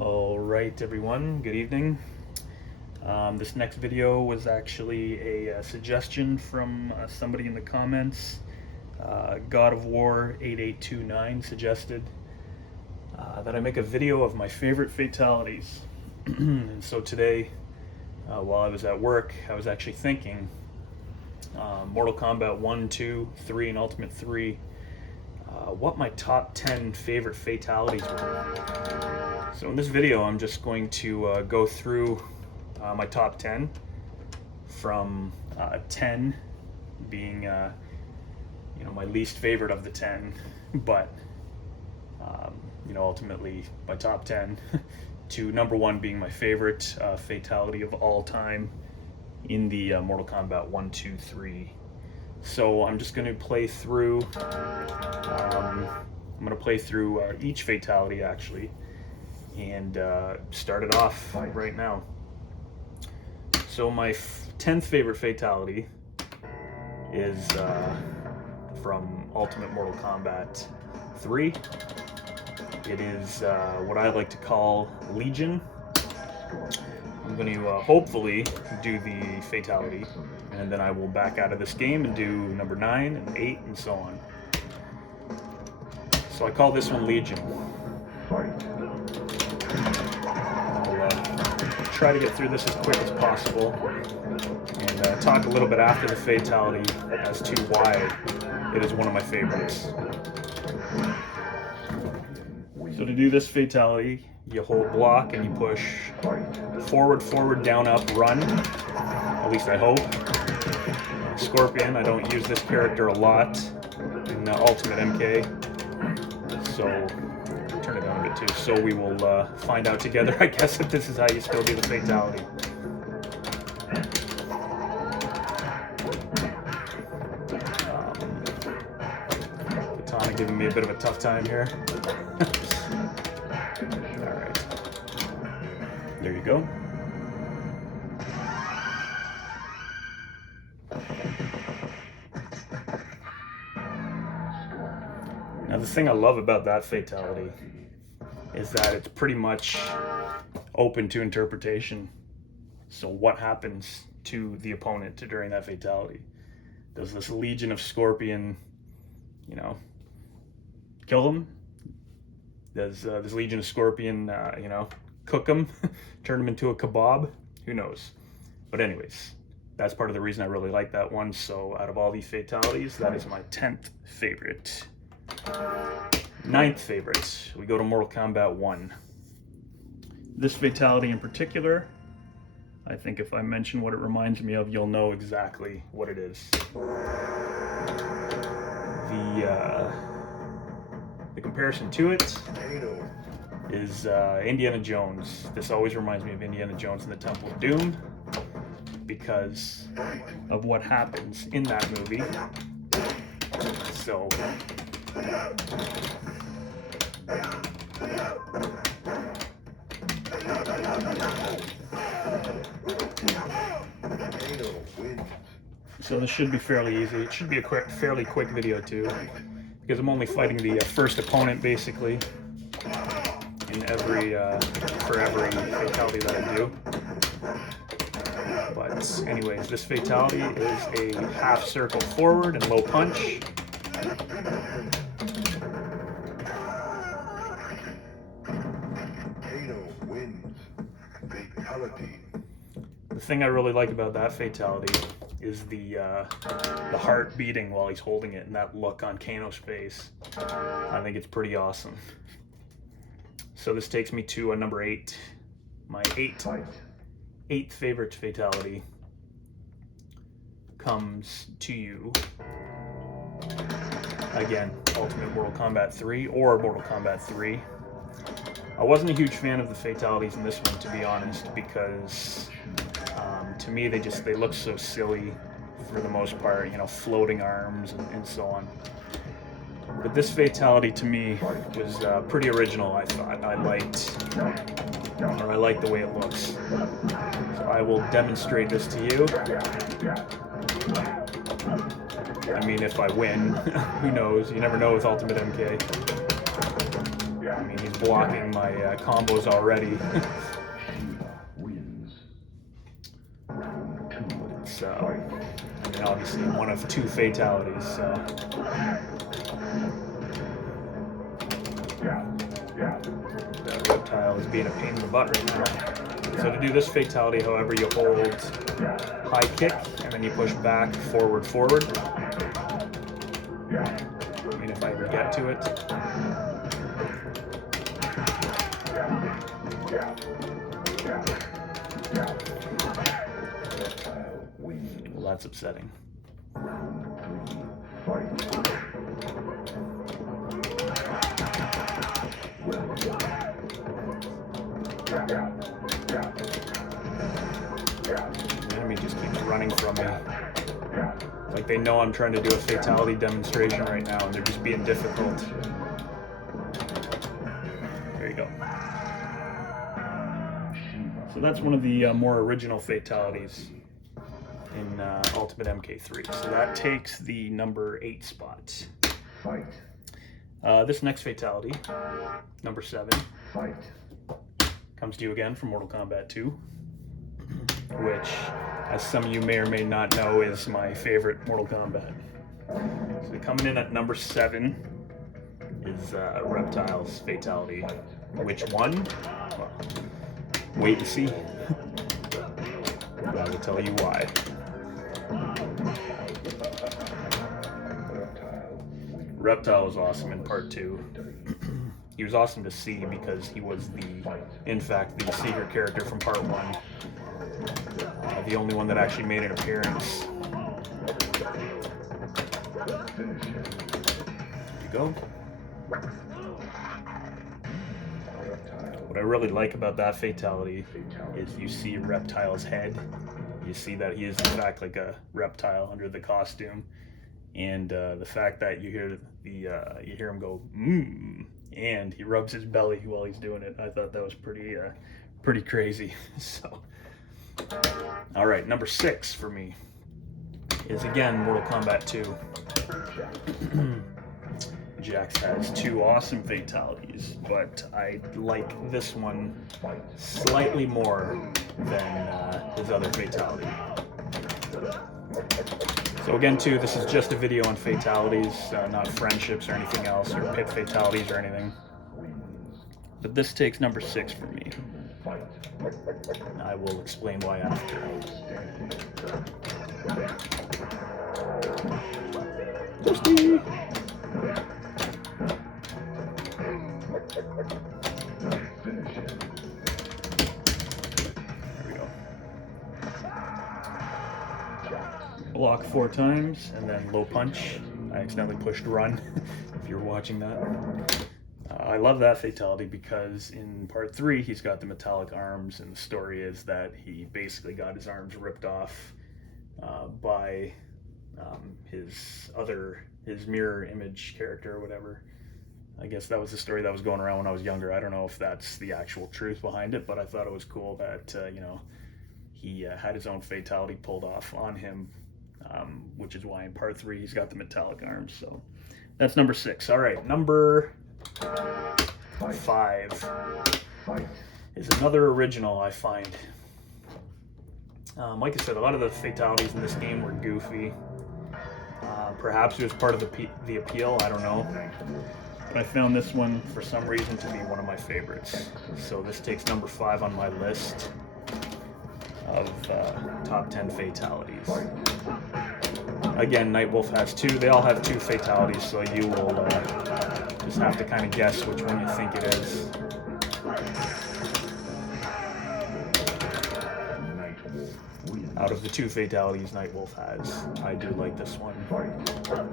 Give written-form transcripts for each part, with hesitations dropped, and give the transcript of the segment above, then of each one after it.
All right, everyone, good evening. This next video was actually a suggestion from somebody in the comments. God of War 8829 suggested that I make a video of my favorite fatalities. And so today, while I was at work, I was actually thinking Mortal Kombat 1, 2, 3, and Ultimate 3, what my top 10 favorite fatalities were. So in this video, I'm just going to go through my top 10, from 10 being my least favorite of the 10, but ultimately my top 10, to number 1 being my favorite fatality of all time in the Mortal Kombat 1, 2, 3. So I'm just going to play through. I'm going to play through each fatality actually, and start it off right now. So my 10th favorite fatality is from Ultimate Mortal Kombat 3. It is what I like to call Legion. I'm going to hopefully do the fatality, and then I will back out of this game and do number 9 and 8 and so on. So I call this one Legion. I'll try to get through this as quick as possible, and talk a little bit after the fatality as to why it is one of my favorites. So to do this fatality, you hold block and you push forward, forward, down, up, run. At least I hope. Scorpion, I don't use this character a lot in Ultimate MK, so turn it down a bit too. So we will find out together, I guess, if this is how you still do the fatality. Katana giving me a bit of a tough time here. Alright. There you go. Now the thing I love about that fatality is that it's pretty much open to interpretation. So what happens to the opponent during that fatality? Does this Legion of Scorpion, kill them? Does this Legion of Scorpion, cook them, turn them into a kebab? Who knows? But anyways, that's part of the reason I really like that one. So out of all these fatalities, that is my 10th favorite. 9th favorite, we go to Mortal Kombat 1. This fatality in particular, I think if I mention what it reminds me of, you'll know exactly what it is. The comparison to it is Indiana Jones. This always reminds me of Indiana Jones and the Temple of Doom because of what happens in that movie. So this should be fairly easy. It should be a fairly quick video too, because I'm only fighting the first opponent basically in for every fatality that I do. But anyways, this fatality is a half circle forward and low punch. The thing I really like about that fatality is the heart beating while he's holding it, and that look on Kano's face. I think it's pretty awesome. So this takes me to number 8. My 8th favorite fatality comes to you. Again, Ultimate Mortal Kombat 3 or Mortal Kombat 3. I wasn't a huge fan of the fatalities in this one, to be honest, because to me they look so silly for the most part, floating arms and so on. But this fatality to me was pretty original. I thought I liked the way it looks. So I will demonstrate this to you. I mean, if I win, who knows? You never know with Ultimate MK. I mean, he's blocking my combos already. It's, I mean, obviously one of 2 fatalities, so. The Reptile is being a pain in the butt right now. So to do this fatality, however, you hold high kick, and then you push back, forward, forward. I mean, if I ever get to it. Well, that's upsetting. The enemy just keeps running from me. Like they know I'm trying to do a fatality demonstration right now, and they're just being difficult. There you go. So that's one of the more original fatalities in Ultimate MK3. So that takes the number 8 spot. This next fatality, number 7, comes to you again from Mortal Kombat 2, which, as some of you may or may not know, is my favorite Mortal Kombat. So coming in at number 7 is Reptile's fatality. Which one? Well, wait and see. I will tell you why. Reptile was awesome in part 2. He was awesome to see because he was in fact, the secret character from part 1. The only one that actually made an appearance. There you go. What I really like about that fatality is you see Reptile's head. You see that he is in fact like a reptile under the costume, and the fact that you hear him go and he rubs his belly while he's doing it. I thought that was pretty crazy. So, all right, number 6 for me is again Mortal Kombat 2. Jax has 2 awesome fatalities, but I like this one slightly more than his other fatality. So again, too, this is just a video on fatalities, not friendships or anything else, or pit fatalities or anything. But this takes number 6 for me. I will explain why after. Toasty! There we go. Block 4 times, and then low punch. I accidentally pushed run, if you're watching that. I love that fatality because in part 3 he's got the metallic arms, and the story is that he basically got his arms ripped off by his mirror image character or whatever. I guess that was the story that was going around when I was younger. I don't know if that's the actual truth behind it, but I thought it was cool that he had his own fatality pulled off on him, which is why in part 3 he's got the metallic arms. So that's number 6. All right, number 5 is another original I find. Like I said, a lot of the fatalities in this game were goofy. Perhaps it was part of the appeal, I don't know. But I found this one, for some reason, to be one of my favorites. So this takes number 5 on my list of top 10 fatalities. Again, Nightwolf has 2. They all have 2 fatalities, so you will just have to kind of guess which one you think it is. Out of the 2 fatalities Nightwolf has, I do like this one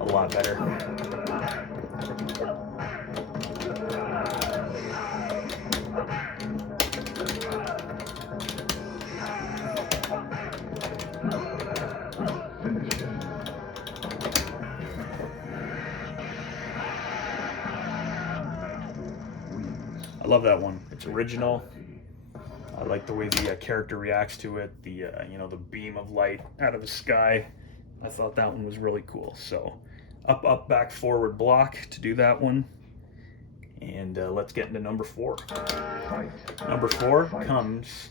a lot better. I love that one. It's original. I like the way the character reacts to it. The the beam of light out of the sky. I thought that one was really cool. So up, back, forward block to do that one. And let's get into number 4. Number 4 comes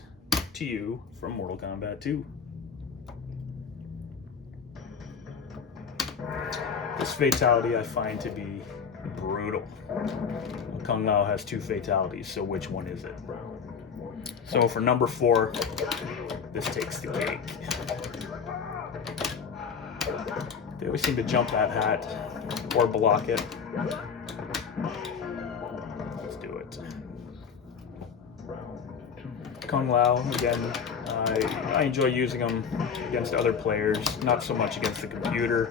to you from Mortal Kombat 2. This fatality I find to be brutal. Kung Lao has 2 fatalities, so which one is it? So for number 4, this takes the cake. They always seem to jump that hat or block it. Let's do it. Kung Lao, again, I enjoy using them against other players, not so much against the computer.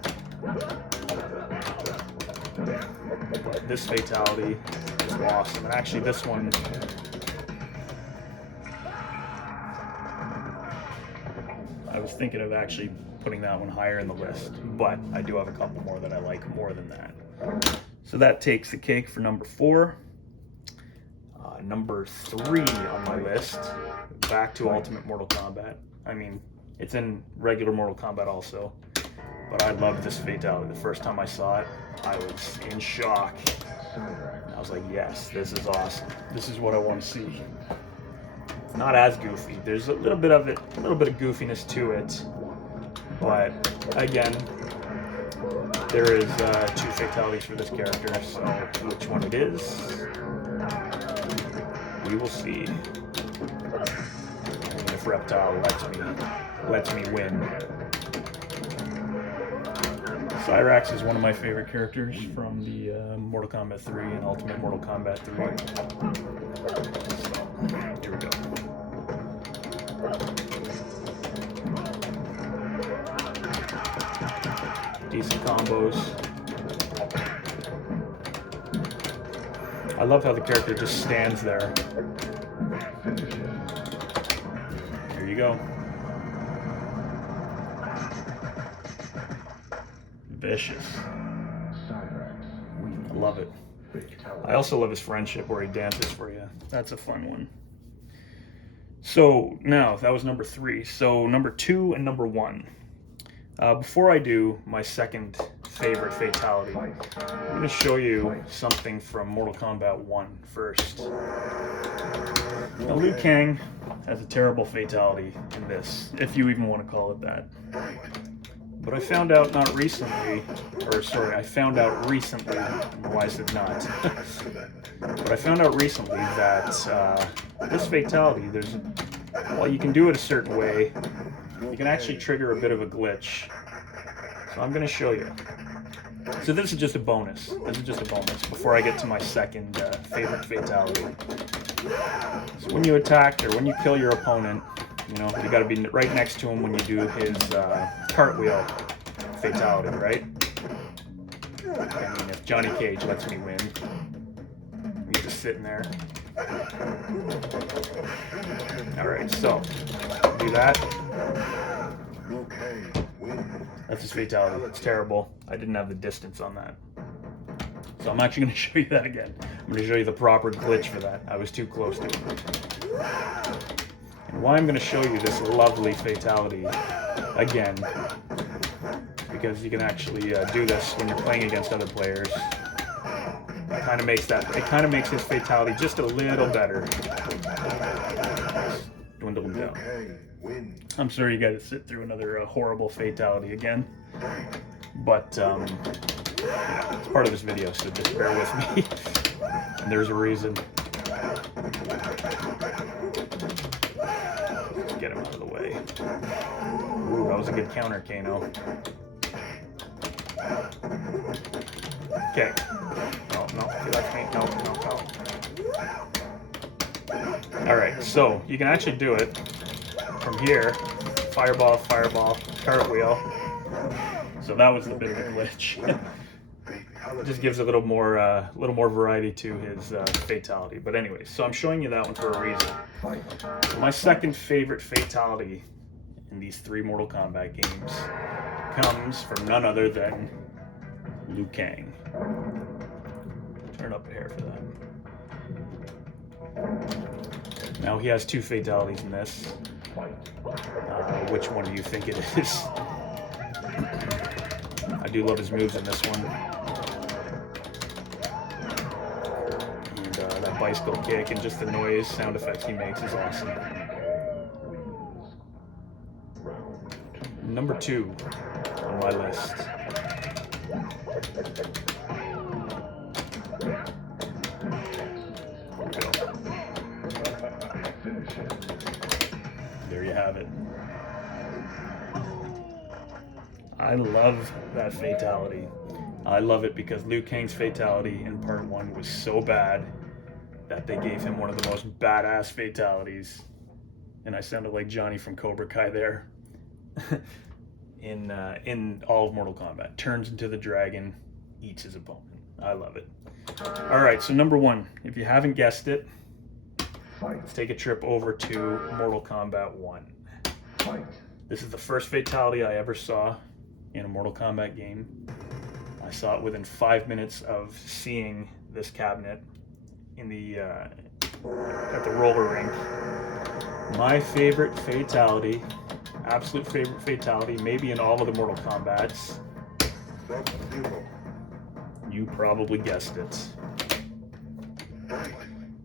But this fatality is awesome, and actually this one, I was thinking of actually putting that one higher in the list, but I do have a couple more that I like more than that. So that takes the cake for number 4. Number 3 on my list, back to Ultimate Mortal Kombat. I mean, it's in regular Mortal Kombat also, but I love this fatality. The first time I saw it, I was in shock. I was like, yes, this is awesome. This is what I want to see. It's not as goofy. There's a little bit of goofiness to it, but again, there is 2 fatalities for this character, so which one it is, we will see. And if Reptile lets me win. Cyrax is one of my favorite characters from the Mortal Kombat 3 and Ultimate Mortal Kombat 3. So, here we go. Decent combos. I love how the character just stands there. Here you go. Vicious. I love it. I also love his friendship where he dances for you. That's a fun one. So now, that was number 3. So number 2 and number 1. Before I do my second favorite fatality, I'm going to show you something from Mortal Kombat 1 first. Now, Liu Kang has a terrible fatality in this, if you even want to call it that. But I found out recently, why I said not. But I found out recently that this fatality, while you can do it a certain way, you can actually trigger a bit of a glitch. So I'm going to show you. So this is just a bonus. Before I get to my second favorite fatality. So when you attack or when you kill your opponent, you got to be right next to him when you do his cartwheel fatality, right? I mean, if Johnny Cage lets me win, he's just sitting there. Alright, so do that. That's his fatality. It's terrible. I didn't have the distance on that. So I'm actually going to show you that again. I'm going to show you the proper glitch for that. I was too close to it. And why I'm going to show you this lovely fatality again, because you can actually do this when you're playing against other players. It kind of makes his fatality just a little better. Dwindle him down. I'm sorry you got to sit through another horrible fatality again, but it's part of this video, so just bear with me. And there's a reason. Let's get him out of the way. Ooh, that was a good counter, Kano. Okay. No, that's me. No. Alright, so you can actually do it from here. Fireball, cartwheel. So that was the bit of a glitch. It just gives a little more variety to his fatality. But anyway, so I'm showing you that one for a reason. So my second favorite fatality in these 3 Mortal Kombat games comes from none other than Liu Kang. Turn up a hair for that. Now he has 2 fatalities in this. Which one do you think it is? I do love his moves in this one. bicycle kick, and just the noise sound effects he makes is awesome. Number 2 on my list. There you have it. I love that fatality. I love it because Liu Kang's fatality in part 1 was so bad that they gave him one of the most badass fatalities. And I sounded like Johnny from Cobra Kai there. in all of Mortal Kombat. Turns into the dragon, eats his opponent. I love it. Alright, so number 1, if you haven't guessed it, let's take a trip over to Mortal Kombat 1. This is the first fatality I ever saw in a Mortal Kombat game. I saw it within 5 minutes of seeing this cabinet in the at the roller rink. My favorite fatality, absolute favorite fatality, maybe in all of the Mortal Kombats. You probably guessed it.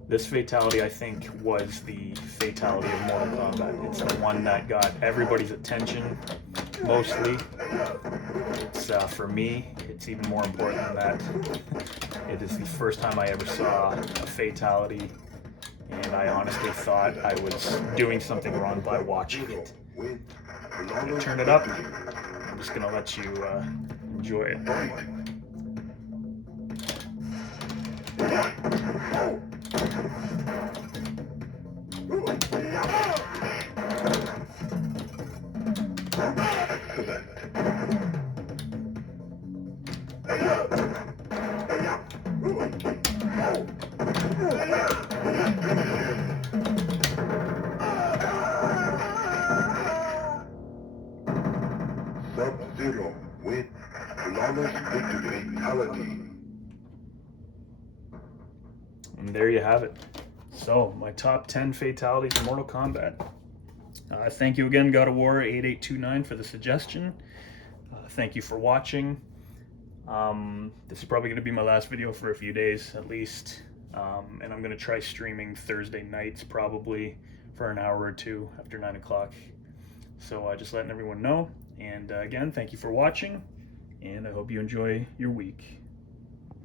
This fatality, I think, was the fatality of Mortal Kombat. It's the one that got everybody's attention, mostly. It's, for me, it's even more important than that. It is the first time I ever saw a fatality, and I honestly thought I was doing something wrong by watching it. I'm gonna turn it up. I'm just gonna let you enjoy it. Sub-Zero with flawless victory fatality. And there you have it. So, my top 10 fatalities in Mortal Kombat. Thank you again, God of War 8829, for the suggestion. Thank you for watching. This is probably going to be my last video for a few days, at least. And I'm going to try streaming Thursday nights, probably, for an hour or two after 9 o'clock. So, just letting everyone know. And again, thank you for watching, and I hope you enjoy your week.